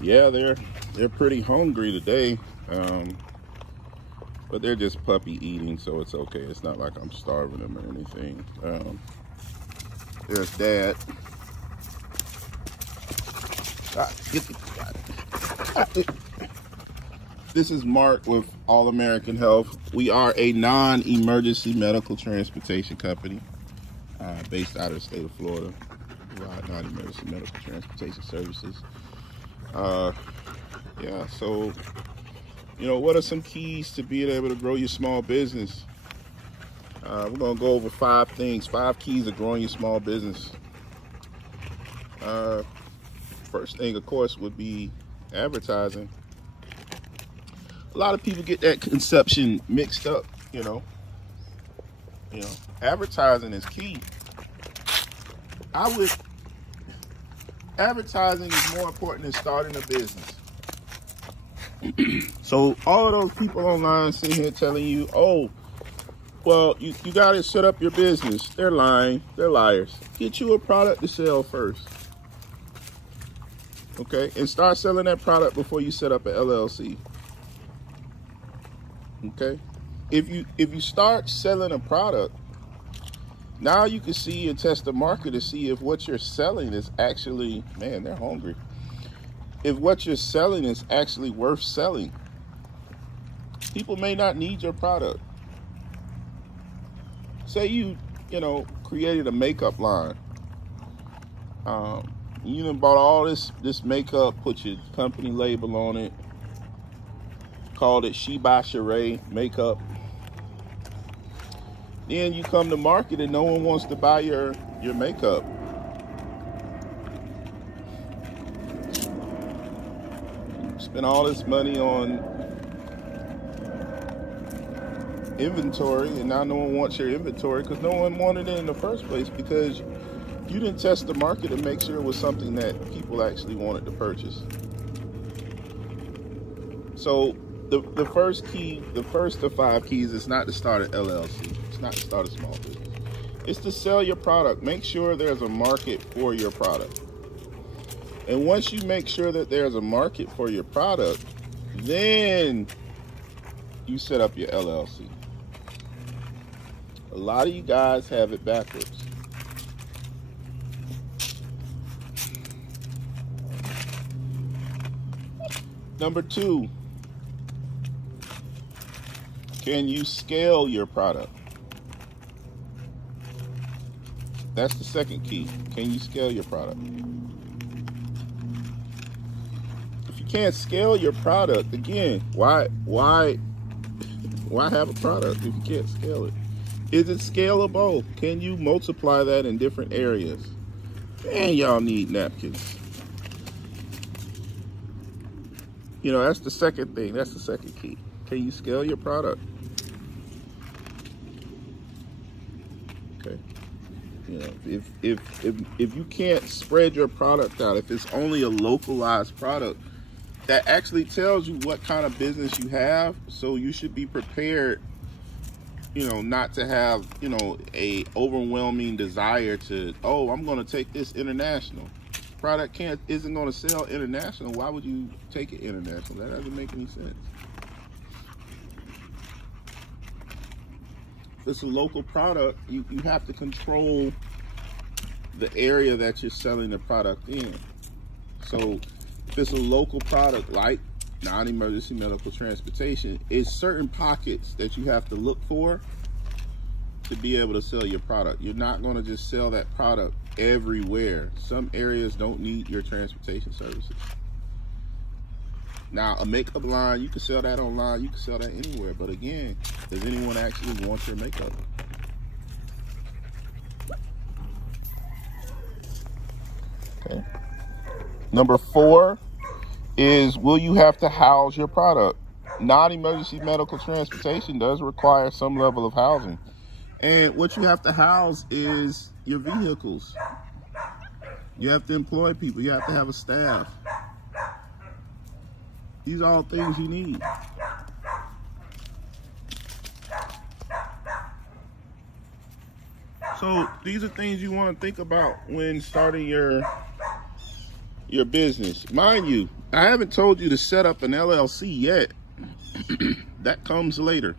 Yeah, they're pretty hungry today, but they're just puppy eating, so it's okay. It's not like I'm starving them or anything. There's Dad. This is Mark with All American Health. We are a non-emergency medical transportation company based out of the state of Florida. We provide non-emergency medical transportation services. Yeah, so, what are some keys to being able to grow your small business? We're going to go over 5 things, 5 keys of growing your small business. First thing, of course, would be advertising. A lot of people get that conception mixed up, Advertising is key. Advertising is more important than starting a business. So all of those people online sitting here telling you, oh, well, you got to set up your business. They're lying. They're liars. Get you a product to sell first. Okay? And start selling that product before you set up an LLC. Okay? If you start selling a product, now you can see and test the market to see if what you're selling is actually, man, they're hungry. If what you're selling is actually worth selling. People may not need your product. Say you created a makeup line. You done bought all this makeup, put your company label on it, called it She by Sheree makeup. Then you come to market and no one wants to buy your makeup. Spend all this money on inventory, and now no one wants your inventory because no one wanted it in the first place because you didn't test the market and make sure it was something that people actually wanted to purchase. So the first key, the first of 5 keys is not to start an LLC. It's not to start a small business. It's to sell your product. Make sure there's a market for your product. And once you make sure that there's a market for your product, then you set up your LLC. A lot of you guys have it backwards. Number 2, can you scale your product? That's the second key. Can you scale your product? If you can't scale your product, again, why have a product if you can't scale it? Is it scalable? Can you multiply that in different areas? Man, y'all need napkins. That's the second thing. That's the second key. Can you scale your product? Okay. If you can't spread your product out, if it's only a localized product, that actually tells you what kind of business you have. So you should be prepared, not to have, a overwhelming desire to, oh, I'm going to take this international. Product isn't going to sell international. Why would you take it international? That doesn't make any sense. If it's a local product, you have to control the area that you're selling the product in. So if it's a local product like non-emergency medical transportation, it's certain pockets that you have to look for to be able to sell your product. You're not going to just sell that product everywhere. Some areas don't need your transportation services. Now, a makeup line, you can sell that online, you can sell that anywhere. But again, does anyone actually want your makeup? Okay. Number 4 is, will you have to house your product? Non-emergency medical transportation does require some level of housing. And what you have to house is your vehicles. You have to employ people. You have to have a staff. These are all things you need. So these are things you want to think about when starting your your business. Mind you, I haven't told you to set up an LLC yet. That comes later.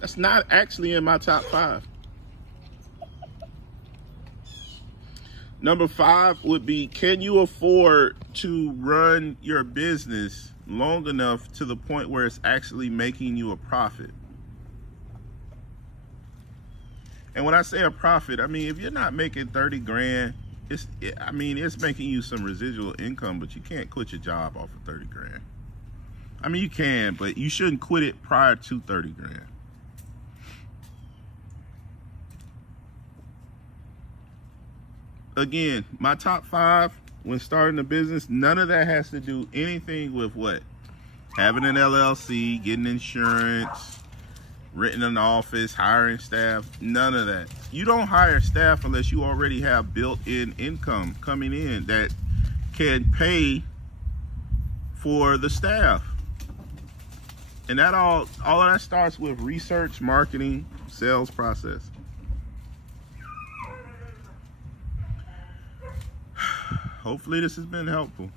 That's not actually in my top 5. Number 5 would be, can you afford to run your business long enough to the point where it's actually making you a profit? And when I say a profit, I mean, if you're not making 30 grand, it's making you some residual income, but you can't quit your job off of 30 grand. I mean, you can, but you shouldn't quit it prior to 30 grand. Again, my top 5 when starting a business, none of that has to do anything with what? Having an LLC, getting insurance, renting an office, hiring staff, none of that. You don't hire staff unless you already have built-in income coming in that can pay for the staff. And that all of that starts with research, marketing, sales process. Hopefully this has been helpful.